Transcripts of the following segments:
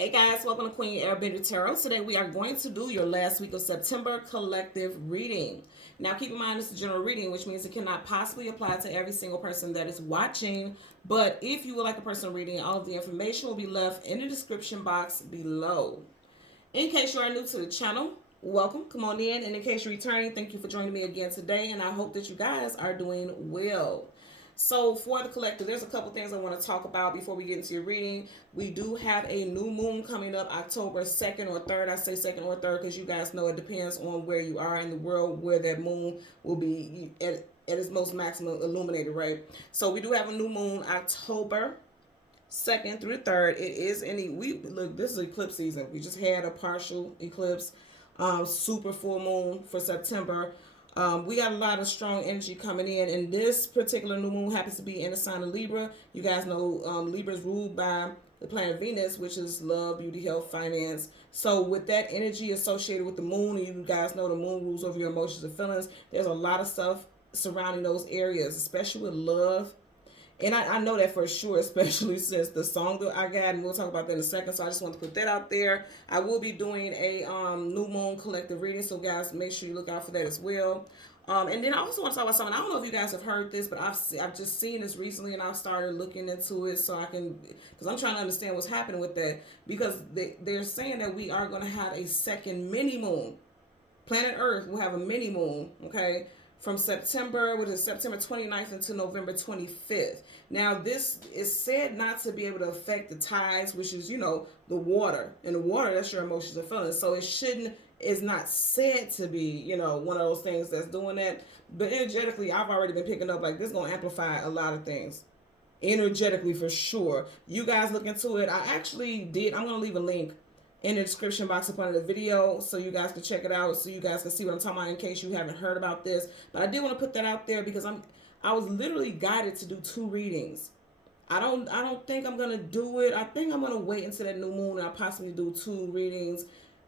Hey guys, welcome to Queen Airbender Tarot. Today we are going to do your last week of September collective reading. Now keep in mind this is a general reading, which means it cannot possibly apply to every single person that is watching. But if you would like a personal reading, all of the information will be left in the description box below. In case you are new to the channel, welcome, come on in. And in case you're returning, thank you for joining me again today. And I hope that you guys are doing well. So for the collective, there's a couple things I want to talk about before we get into your reading. We do have a new moon coming up October 2nd or 3rd. I say 2nd or 3rd because you guys know it depends on where you are in the world where that moon will be at its most maximum illuminated, right? So we do have a new moon October 2nd through the 3rd. It is look, this is eclipse season. We just had a partial eclipse, super full moon for September. We got a lot of strong energy coming in, and this particular new moon happens to be in the sign of Libra. You guys know Libra is ruled by the planet Venus, which is love, beauty, health, finance. So with that energy associated with the moon, and you guys know the moon rules over your emotions and feelings, there's a lot of stuff surrounding those areas, especially with love. And I know that for sure, especially since the song that I got, and we'll talk about that in a second. So I just want to put that out there. I will be doing a new moon collective reading, so guys, make sure you look out for that as well. And then I also want to talk about something. I don't know if you guys have heard this, but I've just seen this recently, and I've started looking into it so I can, because I'm trying to understand what's happening with that. Because they're saying that we are going to have a second mini moon. Planet Earth will have a mini moon, okay? From September 29th until November 25th. Now, this is said not to be able to affect the tides, which is, the water. And the water, that's your emotions and feelings. So it's not said to be, one of those things that's doing that. But energetically, I've already been picking up, like, this is going to amplify a lot of things. Energetically, for sure. You guys look into it. I'm going to leave a link in the description box up under the video so you guys can check it out, so you guys can see what I'm talking about in case you haven't heard about this. But I did want to put that out there because I was literally guided to do 2 readings. I don't think I'm gonna do it. I think I'm gonna wait until that new moon and I'll possibly do 2 readings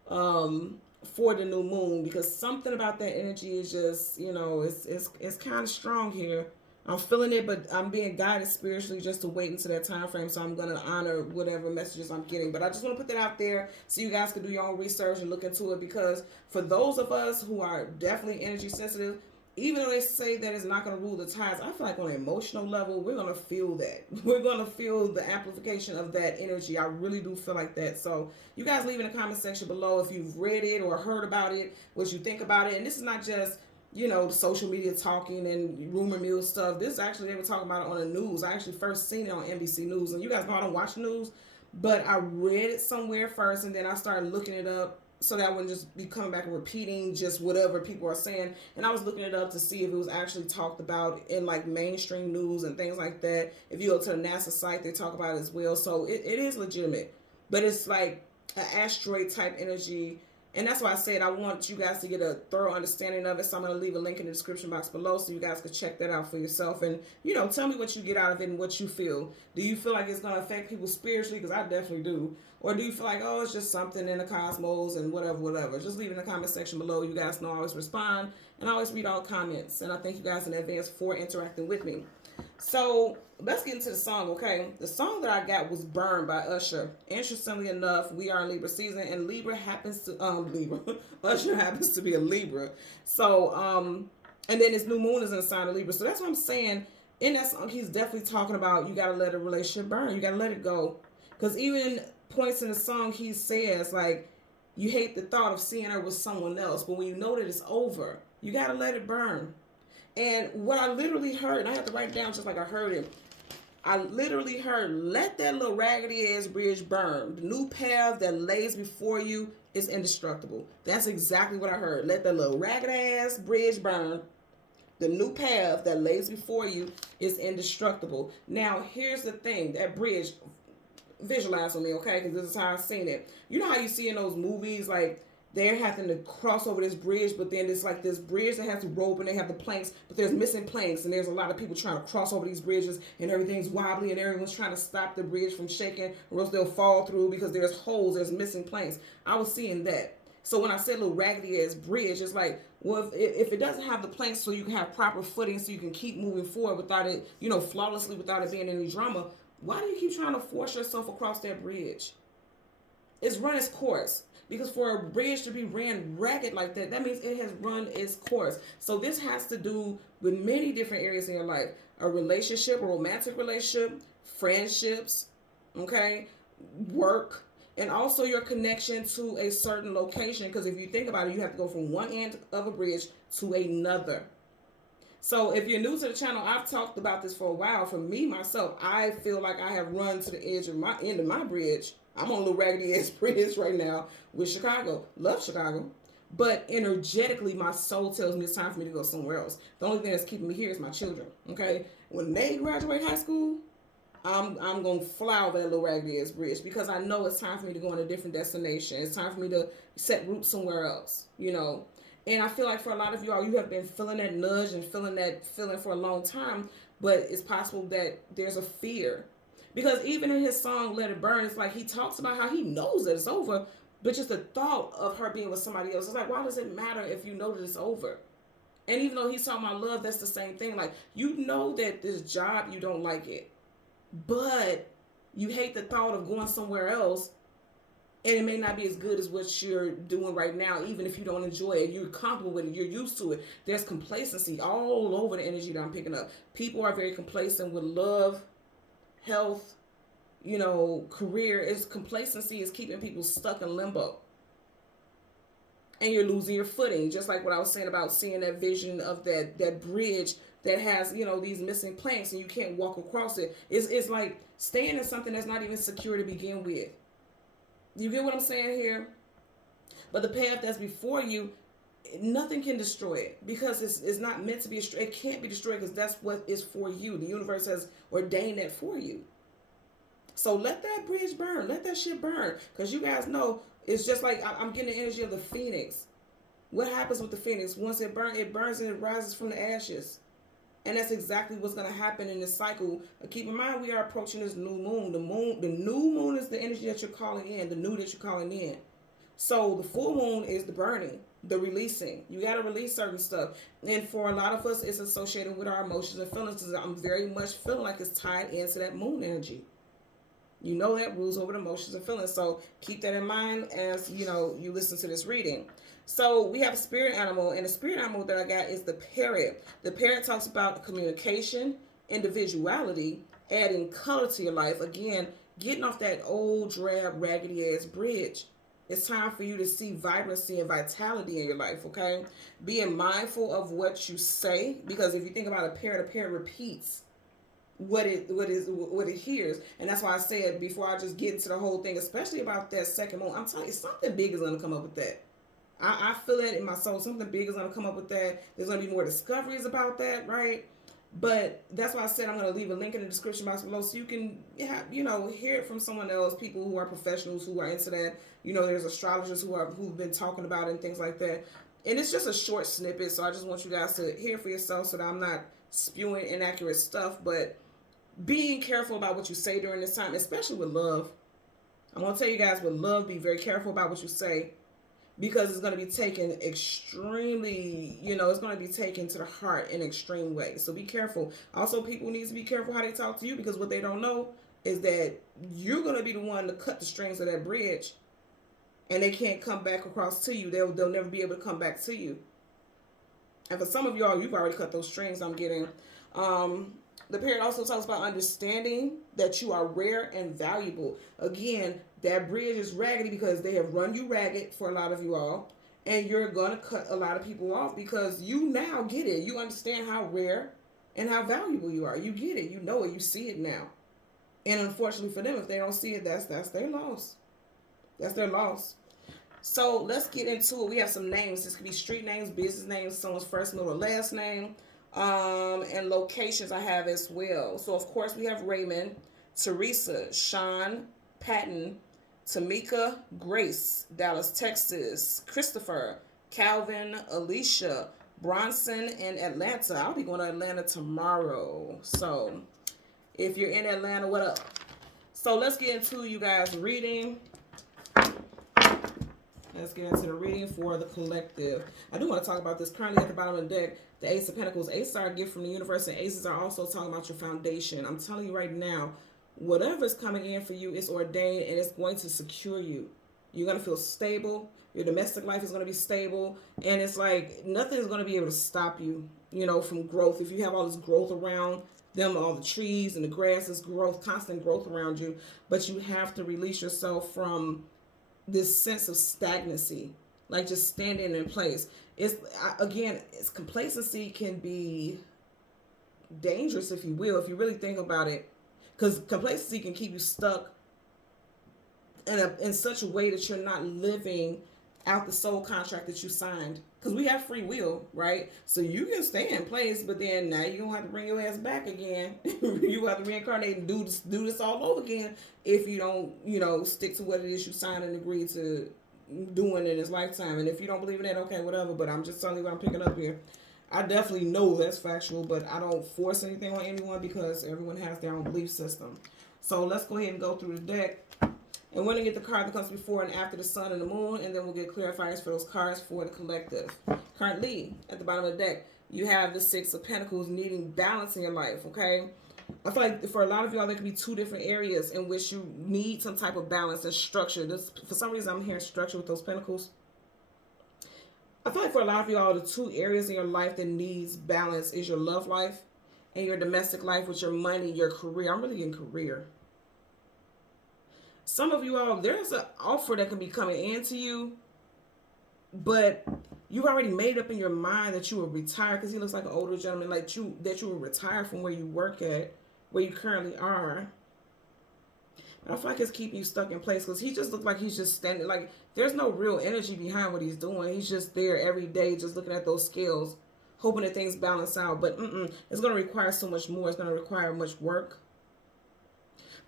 for the new moon, because something about that energy is just, it's kind of strong here. I'm feeling it, but I'm being guided spiritually just to wait until that time frame. So I'm going to honor whatever messages I'm getting. But I just want to put that out there so you guys can do your own research and look into it. Because for those of us who are definitely energy sensitive, even though they say that it's not going to rule the tides, I feel like on an emotional level, we're going to feel that. We're going to feel the amplification of that energy. I really do feel like that. So you guys leave in the comment section below if you've read it or heard about it, what you think about it. And this is not just the social media talking and rumor mill stuff. This actually, they were talking about it on the news. I actually first seen it on NBC News. And you guys know I don't watch the news, but I read it somewhere first, and then I started looking it up so that I wouldn't just be coming back and repeating just whatever people are saying. And I was looking it up to see if it was actually talked about in like mainstream news and things like that. If you go to the NASA site, they talk about it as well. So it is legitimate, but it's like an asteroid type energy. And that's why I said I want you guys to get a thorough understanding of it. So I'm going to leave a link in the description box below so you guys can check that out for yourself. And, tell me what you get out of it and what you feel. Do you feel like it's going to affect people spiritually? Because I definitely do. Or do you feel like, oh, it's just something in the cosmos and whatever. Just leave it in the comment section below. You guys know I always respond. And I always read all comments. And I thank you guys in advance for interacting with me. So let's get into the song, okay? The song that I got was Burn by Usher. Interestingly enough, we are in Libra season, and Libra happens to Usher happens to be a Libra. So and then his new moon is in the sign of Libra. So that's what I'm saying. In that song, he's definitely talking about you gotta let a relationship burn. You gotta let it go. Because even points in the song, he says like, you hate the thought of seeing her with someone else, but when you know that it's over, you gotta let it burn. And what I literally heard, and I have to write it down just like I heard it, I literally heard, let that little raggedy ass bridge burn. The new path that lays before you is indestructible. That's exactly what I heard. Let that little raggedy ass bridge burn. The new path that lays before you is indestructible. Now, here's the thing. That bridge, visualize with me, okay? Because this is how I've seen it. You know how you see in those movies, like, they're having to cross over this bridge, but then it's like this bridge that has the rope and they have the planks, but there's missing planks, and there's a lot of people trying to cross over these bridges, and everything's wobbly, and everyone's trying to stop the bridge from shaking, or else they'll fall through because there's holes, there's missing planks. I was seeing that. So when I said little raggedy ass bridge, it's like, well, if it doesn't have the planks so you can have proper footing so you can keep moving forward without it, flawlessly, without it being any drama, why do you keep trying to force yourself across that bridge? it's run its course. Because for a bridge to be ran ragged like that, that means it has run its course. So this has to do with many different areas in your life. A relationship, a romantic relationship, friendships, okay, work, and also your connection to a certain location. Because if you think about it, you have to go from one end of a bridge to another. So if you're new to the channel, I've talked about this for a while. For me, myself, I feel like I have run to the edge of my end of my bridge. I'm on a little raggedy ass bridge right now with Chicago. Love Chicago. But energetically, my soul tells me it's time for me to go somewhere else. The only thing that's keeping me here is my children. Okay? When they graduate high school, I'm going to fly over that little raggedy ass bridge because I know it's time for me to go in a different destination. It's time for me to set roots somewhere else, you know. And I feel like for a lot of y'all, you have been feeling that nudge and feeling that feeling for a long time, but it's possible that there's a fear. Because even in his song, Let It Burn, it's like he talks about how he knows that it's over, but just the thought of her being with somebody else, it's like, why does it matter if you know that it's over? And even though he's talking about love, that's the same thing. Like, you know that this job, you don't like it, but you hate the thought of going somewhere else, and it may not be as good as what you're doing right now, even if you don't enjoy it. You're comfortable with it. You're used to it. There's complacency all over the energy that I'm picking up. People are very complacent with love, health, you know, career. It's complacency is keeping people stuck in limbo. And you're losing your footing. Just like what I was saying about seeing that vision of that bridge that has, you know, these missing planks and you can't walk across it. It's like staying in something that's not even secure to begin with. You get what I'm saying here? But the path that's before you, nothing can destroy it because it's not meant to be destroyed. It can't be destroyed because that's what is for you. The universe has ordained that for you. So let that bridge burn. Let that shit burn. Because you guys know, it's just like I'm getting the energy of the phoenix. What happens with the phoenix? Once it burns and it rises from the ashes. And that's exactly what's going to happen in this cycle. Keep in mind, we are approaching this new moon. The new moon is the energy that you're calling in, the new that you're calling in. So the full moon is the burning, the releasing. You got to release certain stuff. And for a lot of us, it's associated with our emotions and feelings. I'm very much feeling like it's tied into that moon energy. You know that rules over the emotions and feelings. So keep that in mind as, you know, you listen to this reading. So we have a spirit animal, and the spirit animal that I got is the parrot. The parrot talks about communication, individuality, adding color to your life. Again, getting off that old, drab, raggedy-ass bridge. It's time for you to see vibrancy and vitality in your life, okay? Being mindful of what you say, because if you think about a parrot repeats what it hears. And that's why I said before I just get into the whole thing, especially about that second moon, I'm telling you, something big is going to come up with that. I feel it in my soul. Something big is going to come up with that. There's going to be more discoveries about that, right? But that's why I said I'm going to leave a link in the description box below so you can have, you know, hear it from someone else, people who are professionals who are into that. You know, there's astrologers who've been talking about it and things like that. And it's just a short snippet, so I just want you guys to hear for yourself so that I'm not spewing inaccurate stuff. But being careful about what you say during this time, especially with love. I'm going to tell you guys with love, be very careful about what you say. Because it's going to be taken extremely, you know, it's going to be taken to the heart in extreme ways. So be careful. Also, people need to be careful how they talk to you, because what they don't know is that you're going to be the one to cut the strings of that bridge, and they can't come back across to you. They'll never be able to come back to you. And for some of y'all, you've already cut those strings. I'm getting. The parrot also talks about understanding that you are rare and valuable. Again, that bridge is raggedy because they have run you ragged for a lot of you all. And you're going to cut a lot of people off because you now get it. You understand how rare and how valuable you are. You get it. You know it. You see it now. And unfortunately for them, if they don't see it, that's their loss. That's their loss. So let's get into it. We have some names. This could be street names, business names, someone's first, middle, or last name. And locations I have as well. So of course we have Raymond, Teresa, Sean, Patton, Tamika, Grace, Dallas, Texas, Christopher, Calvin, Alicia, Bronson, and Atlanta. I'll be going to Atlanta tomorrow. So if you're in Atlanta, what up? So let's get into you guys reading. Let's get into the reading for the collective. I do want to talk about this. Currently at the bottom of the deck, the Ace of Pentacles. Aces are a gift from the universe, and aces are also talking about your foundation. I'm telling you right now, whatever is coming in for you is ordained, and it's going to secure you. You're going to feel stable. Your domestic life is going to be stable. And it's like nothing is going to be able to stop you, you know, from growth. If you have all this growth around them, all the trees and the grass, is growth, constant growth around you. But you have to release yourself from this sense of stagnancy, like just standing in place. It's again, it's complacency can be dangerous, if you will, if you really think about it, because complacency can keep you stuck in such a way that you're not living out the soul contract that you signed. Because we have free will, right? So you can stay in place, but then now you're gonna have to bring your ass back again. You have to reincarnate and do this all over again if you don't, you know, stick to what it is you signed and agreed to doing in this lifetime. And if you don't believe in that, okay, whatever. But I'm just telling you what I'm picking up here. I definitely know that's factual, but I don't force anything on anyone because everyone has their own belief system. So let's go ahead and go through the deck. And we're going to get the card that comes before and after the sun and the moon, and then we'll get clarifiers for those cards for the collective. Currently, at the bottom of the deck, you have the Six of Pentacles, needing balance in your life, okay? I feel like for a lot of y'all, there could be two different areas in which you need some type of balance and structure. For some reason, I'm hearing structure with those pentacles. I feel like for a lot of y'all, the two areas in your life that needs balance is your love life and your domestic life with your money, your career. I'm really getting career. Some of you all, there's an offer that can be coming into you, but you've already made up in your mind that you will retire, because he looks like an older gentleman, like that you will retire from where you work at, where you currently are. And I feel like it's keeping you stuck in place, because he just looks like he's just standing, like there's no real energy behind what he's doing. He's just there every day, just looking at those scales, hoping that things balance out. But it's going to require so much more. It's going to require much work.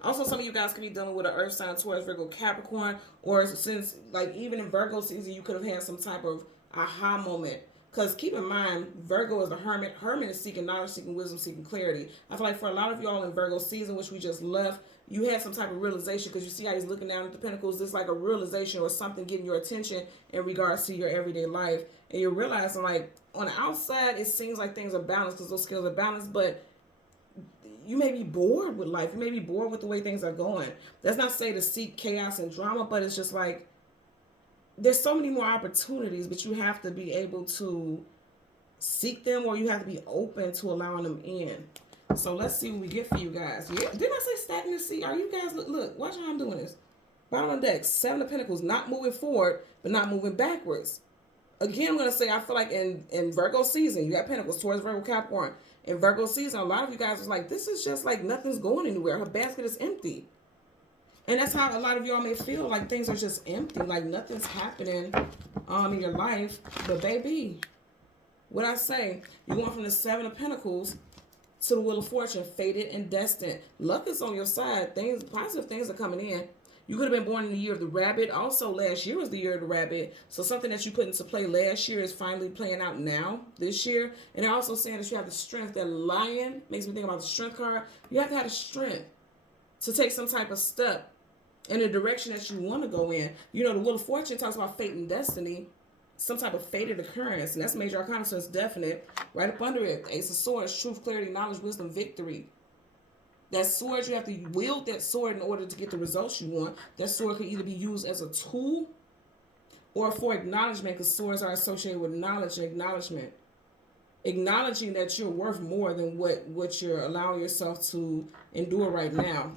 Also, some of you guys could be dealing with an earth sign, Taurus, Virgo, Capricorn, or since, like, even in Virgo season, you could have had some type of aha moment. Because keep in mind, Virgo is the hermit. Hermit is seeking knowledge, seeking wisdom, seeking clarity. I feel like for a lot of y'all in Virgo season, which we just left, you had some type of realization, because you see how he's looking down at the pentacles. There's like a realization or something getting your attention in regards to your everyday life. And you're realizing, like, on the outside, it seems like things are balanced because those skills are balanced, but you may be bored with life. You may be bored with the way things are going. That's not to say to seek chaos and drama, but it's just like there's so many more opportunities, but you have to be able to seek them, or you have to be open to allowing them in. So let's see what we get for you guys. Yeah, didn't I say stagnancy? Are you guys, look, watch how I'm doing this. Bottom of the deck, Seven of Pentacles, not moving forward, but not moving backwards. Again, I'm going to say, I feel like in Virgo season, you got Pentacles, Taurus, Virgo, Capricorn. In Virgo season, a lot of you guys was like, this is just like nothing's going anywhere. Her basket is empty. And that's how a lot of y'all may feel, like things are just empty, like nothing's happening in your life. But baby, what I say, you're going from the Seven of Pentacles to the Wheel of Fortune, fated and destined. Luck is on your side. Positive things are coming in. You could have been born in the year of the rabbit. Also, last year was the year of the rabbit. So something that you put into play last year is finally playing out now, this year. And they're also saying that you have the strength. That lion makes me think about the strength card. You have to have the strength to take some type of step in the direction that you want to go in. You know, the Wheel of Fortune talks about fate and destiny. Some type of fated occurrence. And that's major arcana, so it's definite. Right up under it, Ace of Swords, truth, clarity, knowledge, wisdom, victory. That sword, you have to wield that sword in order to get the results you want. That sword could either be used as a tool or for acknowledgement, because swords are associated with knowledge and acknowledgement. Acknowledging that you're worth more than what you're allowing yourself to endure right now.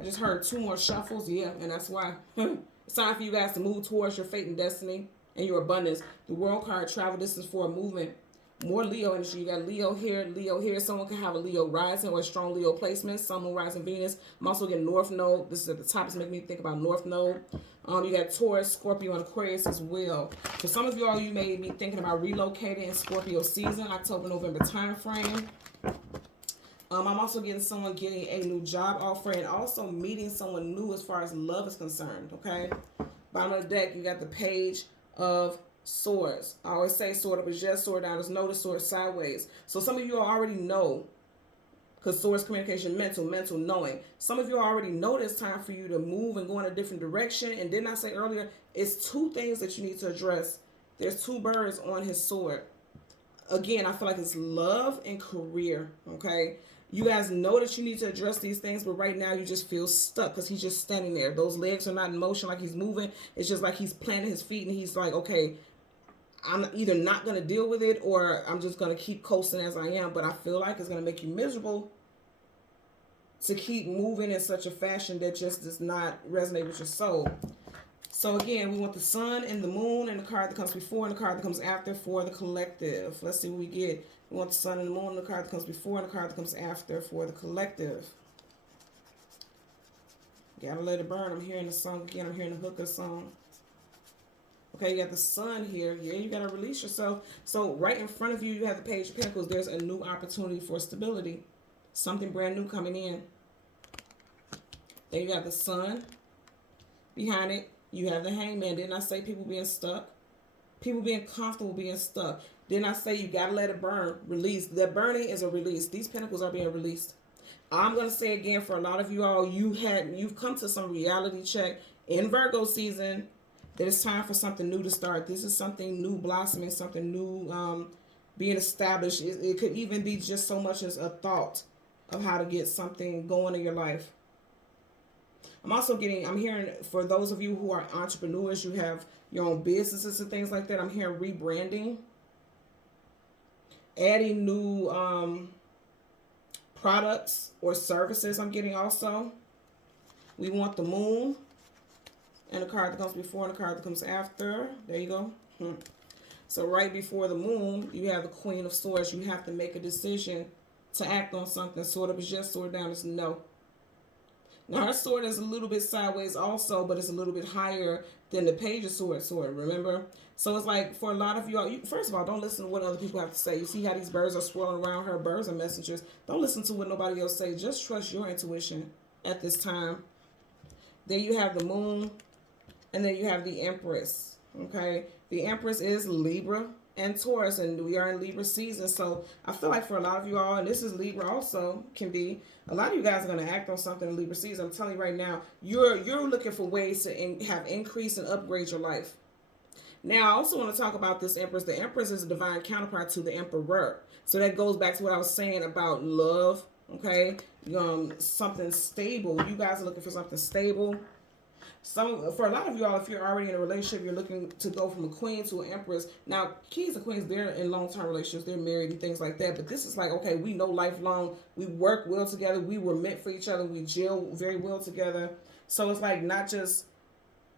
I just heard two more shuffles, yeah, and that's why it's time for you guys to move towards your fate and destiny and your abundance. The World card, travel distance for a movement. More Leo energy. You got Leo here, Leo here. Someone can have a Leo rising or a strong Leo placement. Sun, Moon, rising Venus. I'm also getting North Node. This is at the top. It's making me think about North Node. You got Taurus, Scorpio, and Aquarius as well. For some of y'all, you may be thinking about relocating in Scorpio season, October, November time frame. I'm also getting someone getting a new job offer and also meeting someone new as far as love is concerned, okay? Bottom of the deck, you got the Page of Swords. I always say sword up is just, sword down is no, the sword sideways. So some of you already know, because swords, communication, mental knowing. Some of you already know it's time for you to move and go in a different direction. And didn't I say earlier, it's two things that you need to address. There's two birds on his sword. Again, I feel like it's love and career, okay? You guys know that you need to address these things, but right now you just feel stuck because he's just standing there. Those legs are not in motion like he's moving. It's just like he's planting his feet and he's like, okay, I'm either not going to deal with it or I'm just going to keep coasting as I am. But I feel like it's going to make you miserable to keep moving in such a fashion that just does not resonate with your soul. So again, we want the sun and the moon and the card that comes before and the card that comes after for the collective. Let's see what we get. We want the sun and the moon and the card that comes before and the card that comes after for the collective. Gotta let it burn. I'm hearing the song again. I'm hearing the hook of the song. Okay, you got the sun here. Yeah, you gotta release yourself. So right in front of you, you have the Page of Pentacles. There's a new opportunity for stability. Something brand new coming in. Then you got the sun. Behind it, you have the Hangman. Didn't I say people being stuck? People being comfortable being stuck. Didn't I say you gotta let it burn? Release. That burning is a release. These pentacles are being released. I'm gonna say again, for a lot of you all, you've come to some reality check in Virgo season that it's time for something new to start. This is something new blossoming, something new being established. It could even be just so much as a thought of how to get something going in your life. I'm hearing for those of you who are entrepreneurs, you have your own businesses and things like that. I'm hearing rebranding, adding new products or services. I'm getting also. We want the moon and the card that comes before and the card that comes after. There you go. So right before the moon, you have the Queen of Swords. You have to make a decision to act on something. Sword up is yes, sword down is no. Now her sword is a little bit sideways also, but it's a little bit higher than the Page of Swords sword, remember? So it's like for a lot of y'all, first of all, don't listen to what other people have to say. You see how these birds are swirling around her? Birds are messengers. Don't listen to what nobody else says. Just trust your intuition at this time. Then you have the moon, and then you have the Empress, okay? The Empress is Libra and Taurus, and we are in Libra season. So I feel like for a lot of you all, and this is Libra also, can be, a lot of you guys are going to act on something in Libra season. I'm telling you right now, you're looking for ways to have increase and upgrade your life. Now, I also want to talk about this Empress. The Empress is a divine counterpart to the Emperor. So that goes back to what I was saying about love, okay? Something stable. You guys are looking for something stable. For a lot of y'all, if you're already in a relationship, you're looking to go from a queen to an empress. Now, kings and queens, they're in long-term relationships. They're married and things like that. But this is like, okay, we know lifelong. We work well together. We were meant for each other. We gel very well together. So it's like not just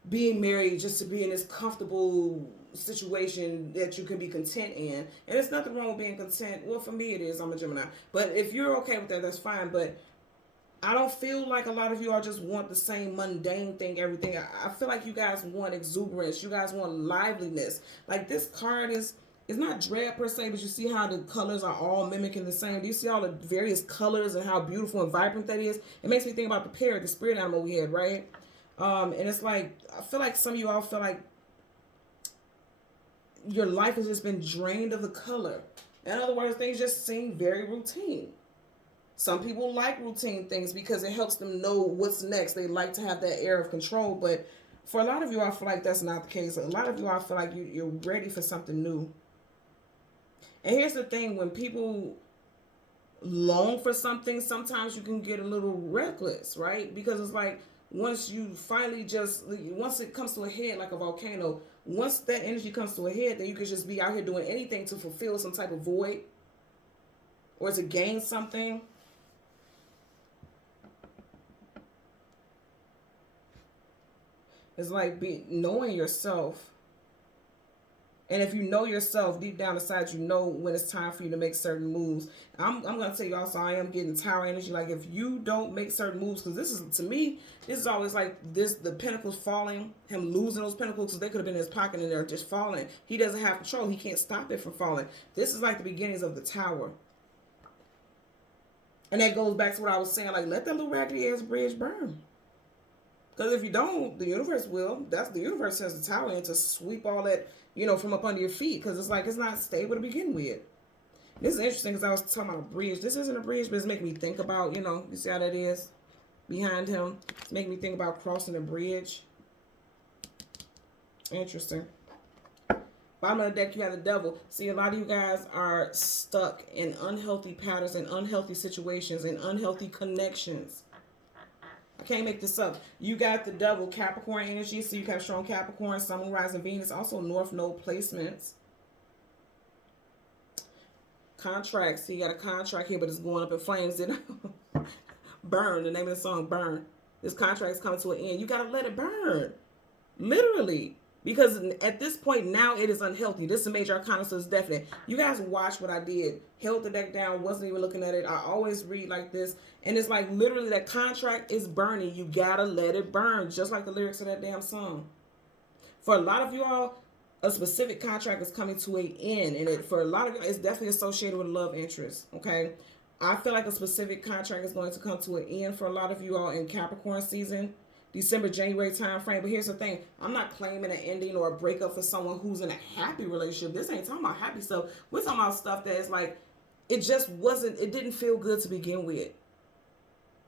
being married just to be in this comfortable situation that you can be content in. And there's nothing wrong with being content. Well, for me it is. I'm a Gemini. But if you're okay with that, that's fine. But I don't feel like a lot of you all just want the same mundane thing, everything. I feel like you guys want exuberance. You guys want liveliness. Like this card is not drab per se, but you see how the colors are all mimicking the same. Do you see all the various colors and how beautiful and vibrant that is? It makes me think about the parrot, the spirit animal we had, right? And it's like, I feel like some of you all feel like your life has just been drained of the color. In other words, things just seem very routine. Some people like routine things because it helps them know what's next. They like to have that air of control. But for a lot of you, I feel like that's not the case. A lot of you, I feel like you're ready for something new. And here's the thing. When people long for something, sometimes you can get a little reckless, right? Because it's like once you finally once it comes to a head like a volcano, once that energy comes to a head, then you could just be out here doing anything to fulfill some type of void or to gain something. It's like knowing yourself. And if you know yourself deep down inside, you know when it's time for you to make certain moves. I'm going to tell you also, I am getting tower energy. Like if you don't make certain moves, because this is, to me, this is always like this, the pentacles falling, him losing those pentacles because they could have been in his pocket and they're just falling. He doesn't have control. He can't stop it from falling. This is like the beginnings of the tower. And that goes back to what I was saying, like let that little raggedy ass bridge burn. Because if you don't, the universe will. That's the universe sends the tower in to sweep all that, from up under your feet. Because it's like it's not stable to begin with. This is interesting because I was talking about a bridge. This isn't a bridge, but it's making me think about, you see how that is behind him. It's making me think about crossing a bridge. Interesting. Bottom of the deck, you have the devil. See, a lot of you guys are stuck in unhealthy patterns and unhealthy situations and unhealthy connections. I can't make this up. You got the devil, Capricorn energy, so you have strong Capricorn, Sun, Moon, Rising, Venus, also North Node placements. Contracts. So you got a contract here, but it's going up in flames. Then burn. The name of the song, Burn. This contract is coming to an end. You got to let it burn. Literally. Because at this point, now it is unhealthy. This is a major arcana, so it's definite. You guys watch what I did. Held the deck down, wasn't even looking at it. I always read like this. And it's like literally that contract is burning. You got to let it burn. Just like the lyrics of that damn song. For a lot of you all, a specific contract is coming to an end. And for a lot of you, it's definitely associated with a love interest. Okay? I feel like a specific contract is going to come to an end for a lot of you all in Capricorn season. December, January time frame. But here's the thing. I'm not claiming an ending or a breakup for someone who's in a happy relationship. This ain't talking about happy stuff. We're talking about stuff that is like, it just wasn't, it didn't feel good to begin with.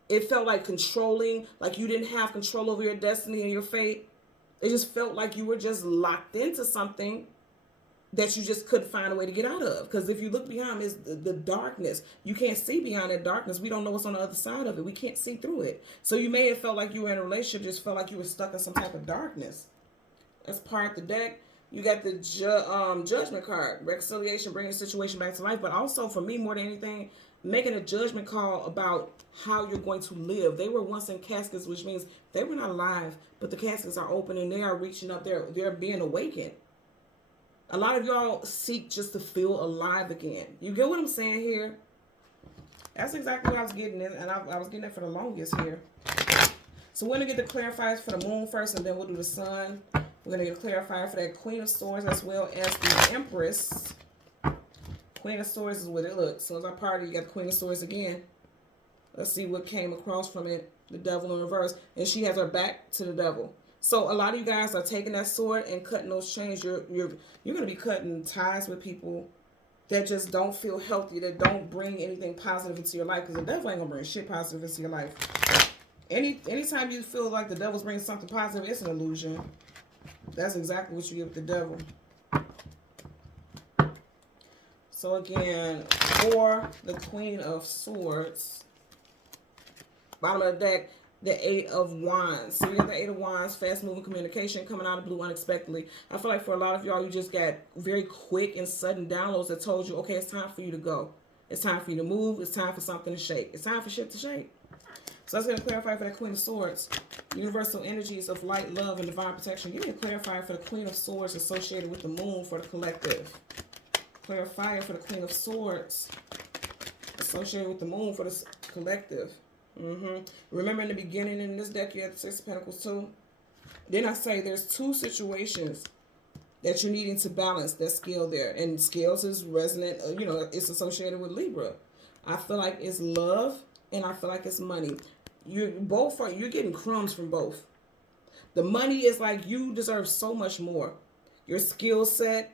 It felt like controlling, like you didn't have control over your destiny and your fate. It just felt like you were just locked into something that you just couldn't find a way to get out of. Because if you look behind, it's the darkness. You can't see behind that darkness. We don't know what's on the other side of it. We can't see through it. So you may have felt like you were in a relationship, just felt like you were stuck in some type of darkness. That's part of the deck. You got the judgment card. Reconciliation, bringing the situation back to life. But also, for me, more than anything, making a judgment call about how you're going to live. They were once in caskets, which means they were not alive, but the caskets are open and they are reaching up. They're being awakened. A lot of y'all seek just to feel alive again. You get what I'm saying here? That's exactly what I was getting in, and I was getting it for the longest here. So we're going to get the clarifiers for the moon first, and then we'll do the sun. We're going to get a clarifier for that Queen of Swords as well as the Empress. Queen of Swords is what it looks. So as I party, you got the Queen of Swords again. Let's see what came across from it. The devil in reverse. And she has her back to the devil. So a lot of you guys are taking that sword and cutting those chains. You're going to be cutting ties with people that just don't feel healthy, that don't bring anything positive into your life. Because the devil ain't going to bring shit positive into your life. Anytime you feel like the devil's bringing something positive, it's an illusion. That's exactly what you get with the devil. So again, for the Queen of Swords, bottom of the deck, the Eight of Wands. So you have the Eight of Wands, fast-moving communication, coming out of the blue unexpectedly. I feel like for a lot of y'all, you just got very quick and sudden downloads that told you, okay, it's time for you to go. It's time for you to move. It's time for something to shake. It's time for shit to shake. So that's going to clarify for that Queen of Swords. Universal energies of light, love, and divine protection. Give me a clarifier for the Queen of Swords associated with the moon for the collective. Clarifier for the Queen of Swords associated with the moon for the collective. Remember in the beginning in this deck you had the Six of Pentacles too. Then I say there's two situations that you're needing to balance that scale there. And scales is resonant, it's associated with Libra. I feel like it's love and I feel like it's money. You're getting crumbs from both. The money is like you deserve so much more. Your skill set,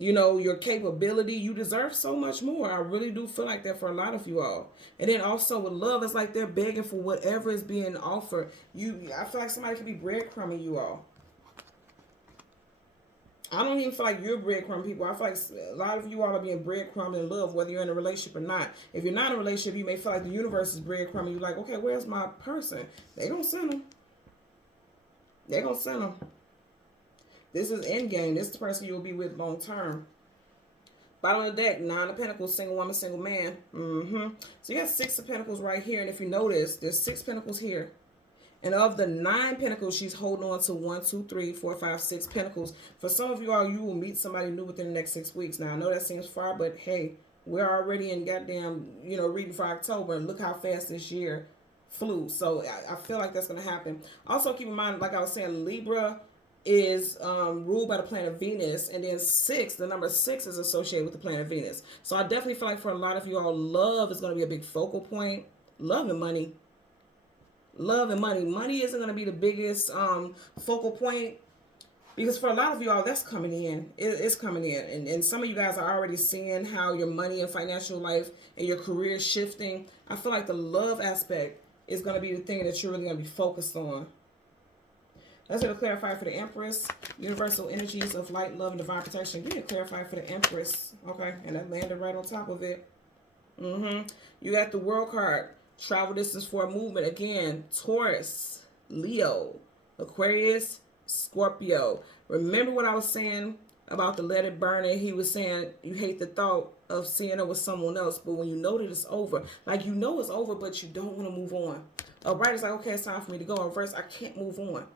your capability, you deserve so much more. I really do feel like that for a lot of you all. And then also with love, it's like they're begging for whatever is being offered. I feel like somebody could be breadcrumbing you all. I don't even feel like you're breadcrumbing people. I feel like a lot of you all are being breadcrumbed in love, whether you're in a relationship or not. If you're not in a relationship, you may feel like the universe is breadcrumbing. You're like, okay, where's my person? They gonna send them. They gonna send them. This is endgame. This is the person you'll be with long term. Bottom of the deck, Nine of Pentacles, single woman, single man. So you got Six of Pentacles right here. And if you notice, there's 6 Pentacles here. And of the 9 Pentacles, she's holding on to 1, 2, 3, 4, 5, 6 Pentacles. For some of you all, you will meet somebody new within the next 6 weeks. Now, I know that seems far, but hey, we're already in goddamn, reading for October. And look how fast this year flew. So I feel like that's going to happen. Also, keep in mind, like I was saying, Libra is ruled by the planet Venus, and then the number 6 is associated with the planet Venus. So I definitely feel like for a lot of you all, love is going to be a big focal point. Love and money. Love and money. Money isn't going to be the biggest focal point, because for a lot of you all, that's coming in. It's coming in. And some of you guys are already seeing how your money and financial life and your career is shifting. I feel like the love aspect is going to be the thing that you're really going to be focused on. Let's get a clarifier for the Empress. Universal energies of light, love, and divine protection. Give me a clarifier for the Empress. Okay, and that landed right on top of it. You got the World card. Travel distance for a movement. Again, Taurus, Leo, Aquarius, Scorpio. Remember what I was saying about the let it burn, and he was saying you hate the thought of seeing it with someone else, but when you know that it's over, like you know it's over, but you don't want to move on. Right, it's like, okay, it's time for me to go. In reverse, I can't move on.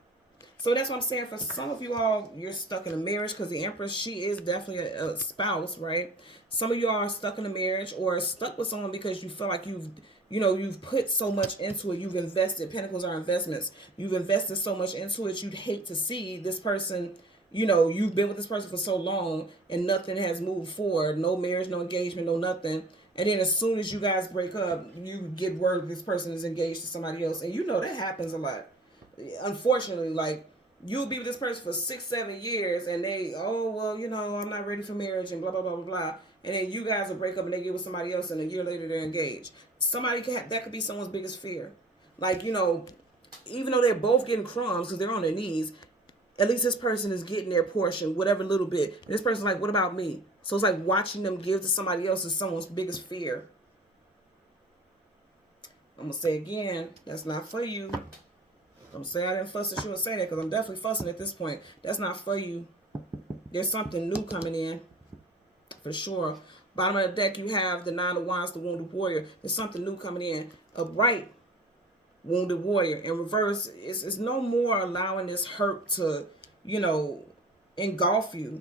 So that's what I'm saying. For some of you all, you're stuck in a marriage because the Empress, she is definitely a spouse, right? Some of you all are stuck in a marriage or stuck with someone because you feel like you've put so much into it. You've invested. Pentacles are investments. You've invested so much into it. You'd hate to see this person, you've been with this person for so long and nothing has moved forward. No marriage, no engagement, no nothing. And then as soon as you guys break up, you get word this person is engaged to somebody else. And that happens a lot. Unfortunately, like, you'll be with this person for 6-7 years and they, oh, well, I'm not ready for marriage and blah, blah, blah, blah, blah. And then you guys will break up and they get with somebody else and a year later they're engaged. That could be someone's biggest fear. Like, even though they're both getting crumbs because they're on their knees, at least this person is getting their portion, whatever little bit. And this person's like, what about me? So it's like watching them give to somebody else is someone's biggest fear. I'm going to say again, that's not for you. I'm saying I didn't fuss at you and say that because I'm definitely fussing at this point. That's not for you. There's something new coming in, for sure. Bottom of the deck, you have the Nine of Wands, the Wounded Warrior. There's something new coming in. A bright Wounded Warrior. In reverse, it's no more allowing this hurt to, engulf you.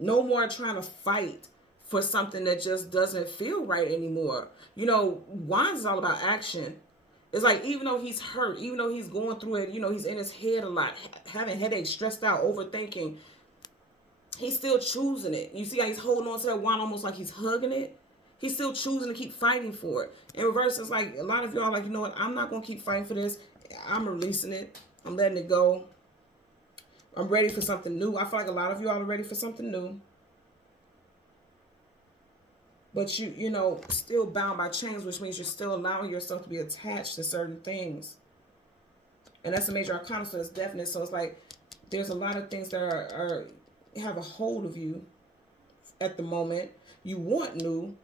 No more trying to fight for something that just doesn't feel right anymore. Wands is all about action. It's like, even though he's hurt, even though he's going through it, he's in his head a lot, having headaches, stressed out, overthinking, he's still choosing it. You see how he's holding on to that wand almost like he's hugging it? He's still choosing to keep fighting for it. In reverse, it's like a lot of y'all are like, you know what? I'm not going to keep fighting for this. I'm releasing it. I'm letting it go. I'm ready for something new. I feel like a lot of y'all are ready for something new. But you still bound by chains, which means you're still allowing yourself to be attached to certain things. And that's a major arcana, so it's definite. So it's like there's a lot of things that have a hold of you at the moment. You want new,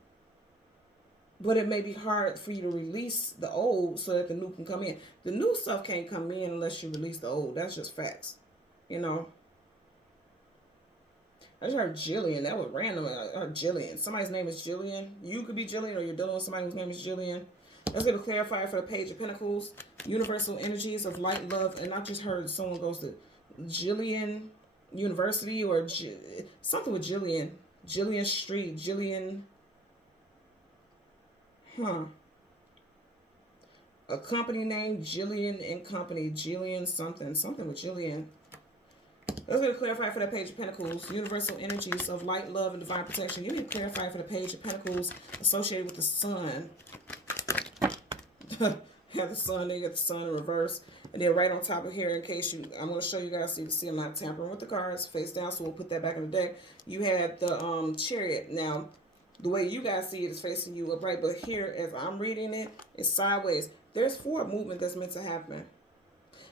but it may be hard for you to release the old so that the new can come in. The new stuff can't come in unless you release the old. That's just facts, I just heard Jillian. That was random. I heard Jillian. Somebody's name is Jillian. You could be Jillian, or you're dealing with somebody whose name is Jillian. Let's get a clarifier for the Page of Pentacles. Universal energies of light, love. And I just heard someone goes to Jillian University or something with Jillian. Jillian Street. Jillian. A company name, Jillian and Company. Jillian something. Something with Jillian. Let's get a clarifier for the Page of Pentacles. Universal energies of light, love, and divine protection. Give me a clarifier for the Page of Pentacles associated with the Sun. Have the Sun, then you got the Sun in reverse. And then right on top of here, in case I'm going to show you guys so you can see I'm not tampering with the cards. Face down, so we'll put that back in the deck. You had the Chariot. Now, the way you guys see it is facing you upright, but here, as I'm reading it, it's sideways. There's forward movement that's meant to happen.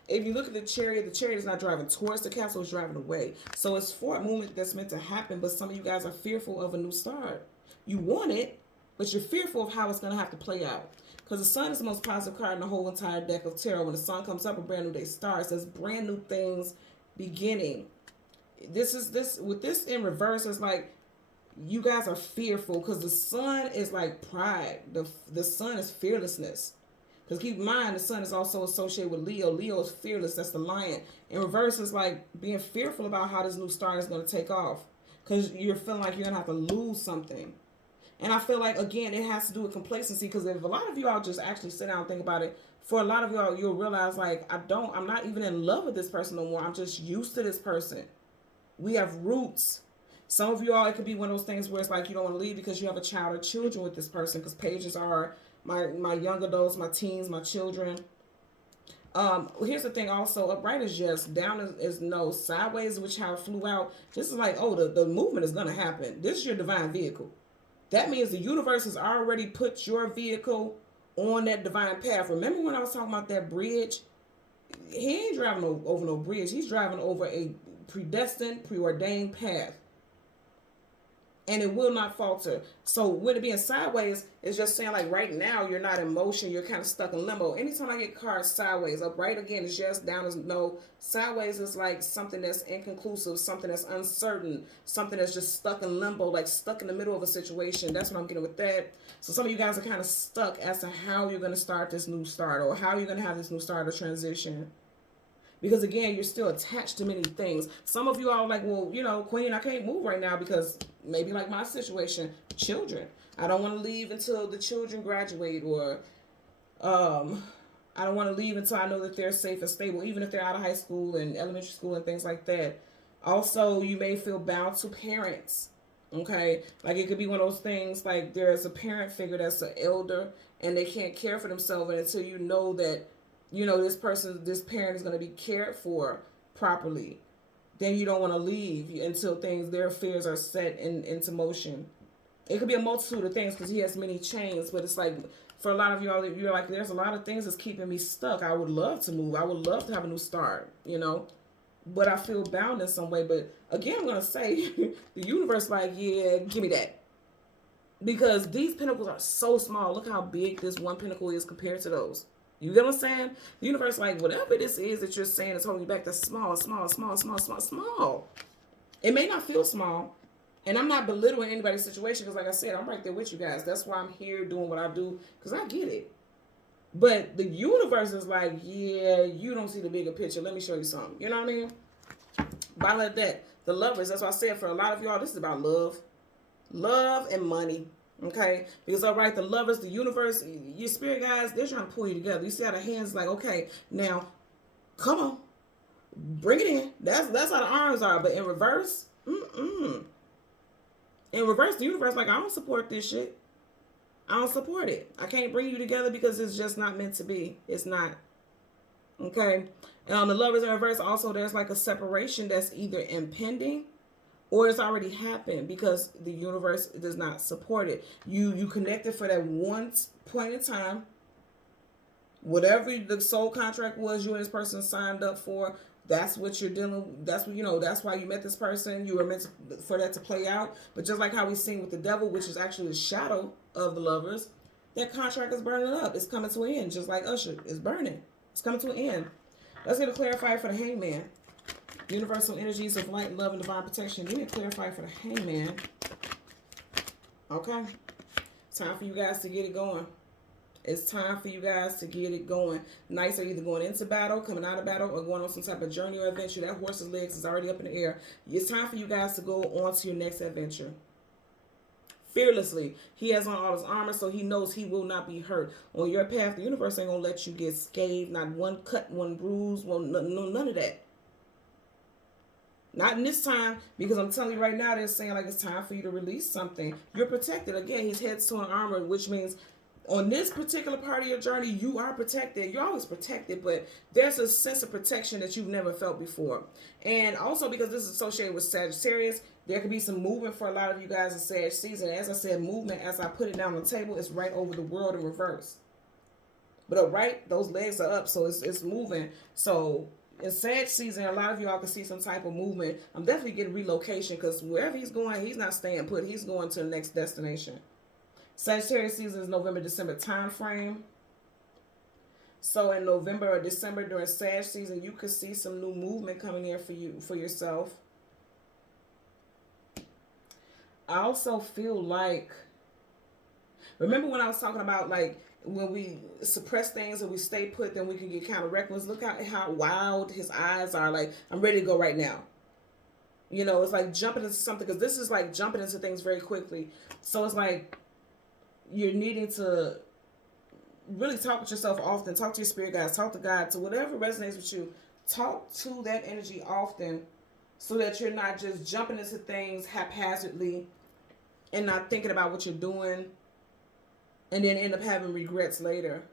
If you look at the chariot is not driving towards the castle, it's driving away. So it's forward movement that's meant to happen, but some of you guys are fearful of a new start. You want it, but you're fearful of how it's going to have to play out. Because the Sun is the most positive card in the whole entire deck of tarot. When the Sun comes up, a brand new day starts. There's brand new things beginning. With this in reverse, it's like you guys are fearful because the Sun is like pride. The Sun is fearlessness. Because keep in mind, the Sun is also associated with Leo. Leo is fearless. That's the lion. In reverse, is like being fearful about how this new start is going to take off. Because you're feeling like you're going to have to lose something. And I feel like, again, it has to do with complacency. Because if a lot of y'all just actually sit down and think about it, for a lot of y'all, you'll realize, like, I'm not even in love with this person no more. I'm just used to this person. We have roots. Some of y'all, it could be one of those things where it's like you don't want to leave because you have a child or children with this person. Because pages are my young adults, my teens, my children. Here's the thing also, upright is yes, down is no, sideways, which how it flew out. This is like, oh, the movement is going to happen. This is your divine vehicle. That means the universe has already put your vehicle on that divine path. Remember when I was talking about that bridge? he ain't driving over no bridge. He's driving over a predestined, preordained path. And it will not falter. So with it being sideways, it's just saying like right now you're not in motion. You're kind of stuck in limbo. Anytime I get cards sideways, upright again is yes, down is no. Sideways is like something that's inconclusive, something that's uncertain, something that's just stuck in limbo, like stuck in the middle of a situation. That's what I'm getting with that. So some of you guys are kind of stuck as to how you're going to start this new start or how you're going to have this new start or transition. Because again, you're still attached to many things. Some of you are like, well, you know, Queen, I can't move right now because maybe like my situation, children. I don't want to leave until the children graduate, or I don't want to leave until I know that they're safe and stable, even if they're out of high school and elementary school and things like that. Also, you may feel bound to parents. Okay, like it could be one of those things like there's a parent figure that's an elder and they can't care for themselves, and until you know that, you know, this parent is going to be cared for properly, then you don't want to leave until their affairs are set into motion. It could be a multitude of things because he has many chains, but it's like for a lot of y'all, you're like, there's a lot of things that's keeping me stuck. I would love to move. I would love to have a new start, you know, but I feel bound in some way. But again, I'm going to say the universe like, yeah, give me that. Because these pinnacles are so small. Look how big this one pinnacle is compared to those. You get what I'm saying? The universe, like, whatever this is that you're saying is holding you back, that's small, small, small, small, small, small. It may not feel small. And I'm not belittling anybody's situation because, like I said, I'm right there with you guys. That's why I'm here doing what I do, because I get it. But the universe is like, yeah, you don't see the bigger picture. Let me show you something. You know what I mean? Bottom of the deck, the lovers. That's why I said for a lot of y'all, this is about love. Love and money. Okay, because all right, the lovers, the universe, your spirit guys, they're trying to pull you together. You see how the hands like, okay, now, come on, bring it in. That's how the arms are. But in reverse, in reverse, the universe like, I don't support this shit. I don't support it. I can't bring you together because it's just not meant to be. It's not. Okay, and on the lovers in reverse, also there's like a separation that's either impending or it's already happened because the universe does not support it. You connected for that one point in time. Whatever the soul contract was you and this person signed up for, that's what you're dealing. That's what, you know. That's why you met this person. You were meant for that to play out. But just like how we sing with the devil, which is actually the shadow of the lovers, that contract is burning up. It's coming to an end, just like Usher is burning. It's coming to an end. Let's get a clarifier for the hangman. Universal energies of light, love, and divine protection. Give me a clarifier for the hangman. Okay. Time for you guys to get it going. It's time for you guys to get it going. Knights are either going into battle, coming out of battle, or going on some type of journey or adventure. That horse's legs is already up in the air. It's time for you guys to go on to your next adventure. Fearlessly. He has on all his armor, so he knows he will not be hurt. On your path, the universe ain't going to let you get scathed. Not one cut, one bruise, none of that. Not in this time, because I'm telling you right now, they're saying like it's time for you to release something. You're protected. Again, his head's to an armor, which means on this particular part of your journey, you are protected. You're always protected, but there's a sense of protection that you've never felt before. And also because this is associated with Sagittarius, there could be some movement for a lot of you guys in Sag season. As I said, movement, as I put it down on the table, is right over the world in reverse. But right, those legs are up, so it's moving. So in Sag season, a lot of y'all can see some type of movement. I'm definitely getting relocation because wherever he's going, he's not staying put. He's going to the next destination. Sagittarius season is November, December time frame. So in November or December during Sag season, you could see some new movement coming in for yourself. I also feel like, remember when I was talking about like when we suppress things and we stay put, then we can get kind of reckless. Look how wild his eyes are. Like, I'm ready to go right now. You know, it's like jumping into something, because this is like jumping into things very quickly. So it's like you're needing to really talk with yourself often. Talk to your spirit guides. Talk to God. To whatever resonates with you. Talk to that energy often so that you're not just jumping into things haphazardly and not thinking about what you're doing and then end up having regrets later.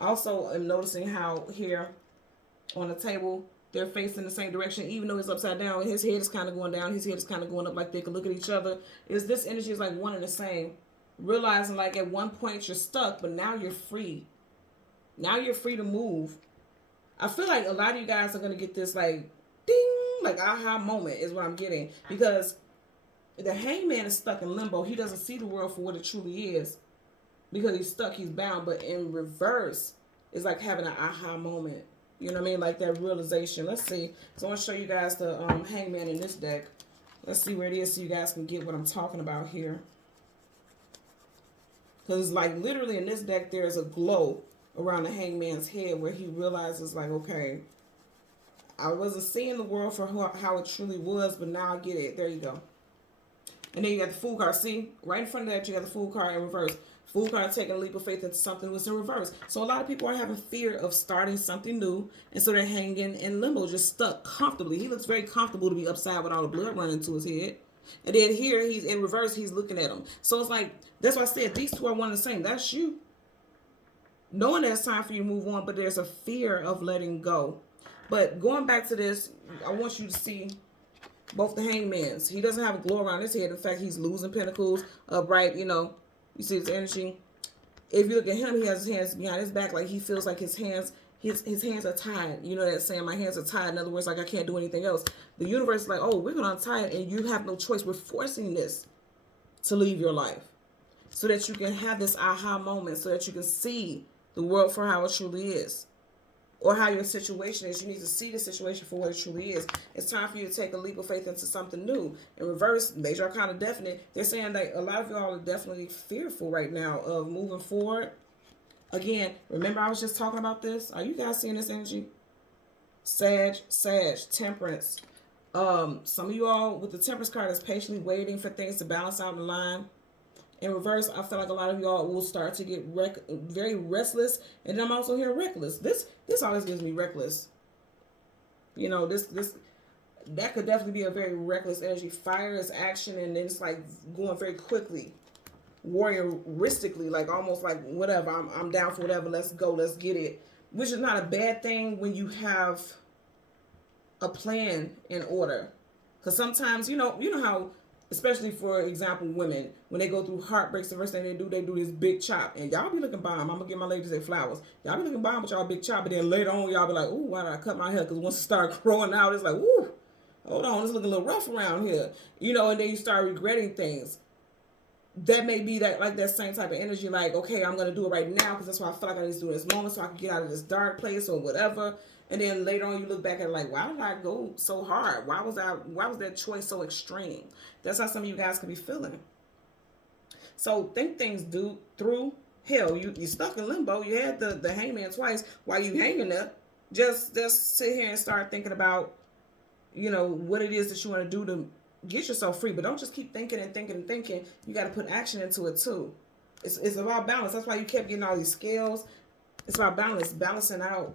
Also, I'm noticing how here on the table, they're facing the same direction, even though it's upside down. His head is kind of going down. His head is kind of going up, like they can look at each other. This energy is like one and the same. Realizing like at one point you're stuck, but now you're free. Now you're free to move. I feel like a lot of you guys are going to get this like ding, like aha moment is what I'm getting, because the hangman is stuck in limbo. He doesn't see the world for what it truly is because he's stuck, he's bound. But in reverse, it's like having an aha moment. You know what I mean? Like that realization. Let's see. So I want to show you guys the hangman in this deck. Let's see where it is so you guys can get what I'm talking about here. Because like literally in this deck, there's a glow around the hangman's head where he realizes like, okay, I wasn't seeing the world for how it truly was, but now I get it. There you go. And then you got the Fool card. See, right in front of that, you got the Fool card in reverse. Fool card taking a leap of faith into something was in reverse. So a lot of people are having fear of starting something new, and so they're hanging in limbo, just stuck comfortably. He looks very comfortable to be upside with all the blood running to his head. And then here, he's in reverse, he's looking at him. So it's like, that's why I said these two are one and the same. That's you. Knowing that it's time for you to move on, but there's a fear of letting go. But going back to this, I want you to see both the hangmans. He doesn't have a glow around his head. In fact, he's losing pentacles upright, you know. You see his energy. If you look at him, he has his hands behind his back, like he feels like his hands are tied. You know that saying, my hands are tied. In other words, like I can't do anything else. The universe is like, oh, we're going to untie it, and you have no choice. We're forcing this to leave your life so that you can have this aha moment, so that you can see the world for how it truly is. Or how your situation is. You need to see the situation for what it truly is. It's time for you to take a leap of faith into something new. In reverse, major arcana definite. They're saying that a lot of y'all are definitely fearful right now of moving forward. Again, remember I was just talking about this? Are you guys seeing this energy? Sag, temperance. Some of you all with the temperance card is patiently waiting for things to balance out in line. In reverse, I feel like a lot of y'all will start to get very restless, and I'm also hearing reckless. This always gives me reckless. You know, that could definitely be a very reckless energy. Fire is action, and then it's like going very quickly, warrioristically, like almost like whatever. I'm down for whatever. Let's go. Let's get it. Which is not a bad thing when you have a plan in order, because sometimes you know how. Especially, for example, women, when they go through heartbreaks, the first thing they do this big chop. And y'all be looking bomb. I'm going to give my ladies their flowers. Y'all be looking bomb with y'all big chop. But then later on, y'all be like, ooh, why did I cut my hair? Because once it start growing out, it's like, ooh, hold on, it's looking a little rough around here. You know, and then you start regretting things. That may be that same type of energy. Like, okay, I'm going to do it right now because that's what I feel like I need to do in this moment so I can get out of this dark place or whatever. And then later on, you look back at it like, why did I go so hard? Why was that choice so extreme? That's how some of you guys could be feeling. So think things through. Hell, you're stuck in limbo. You had the hangman twice. While you hanging there, just sit here and start thinking about, you know, what it is that you want to do to get yourself free. But don't just keep thinking and thinking and thinking. You got to put action into it too. It's about balance. That's why you kept getting all these scales. It's about balance, balancing out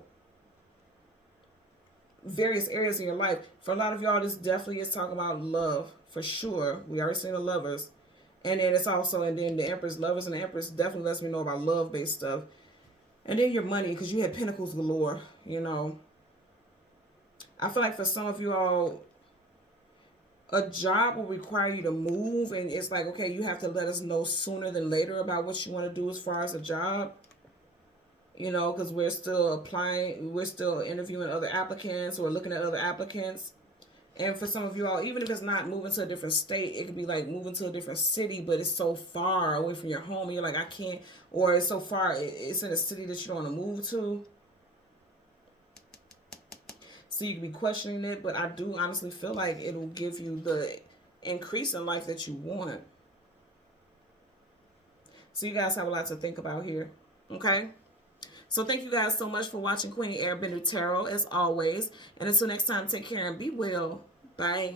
various areas in your life. For a lot of y'all, this definitely is talking about love, for sure. We already seen the lovers. And then it's also, and then the Empress, lovers and the Empress definitely lets me know about love-based stuff. And then your money, because you had pentacles galore, you know. I feel like for some of you all, a job will require you to move, and it's like, okay, you have to let us know sooner than later about what you want to do as far as a job. You know, because we're still applying, we're still interviewing other applicants or looking at other applicants. And for some of you all, even if it's not moving to a different state, it could be like moving to a different city, but it's so far away from your home. And you're like, I can't, or it's so far, it's in a city that you don't want to move to. So you can be questioning it, but I do honestly feel like it will give you the increase in life that you want. So you guys have a lot to think about here. Okay? So thank you guys so much for watching Queen Airbender Tarot, as always. And until next time, take care and be well. Bye.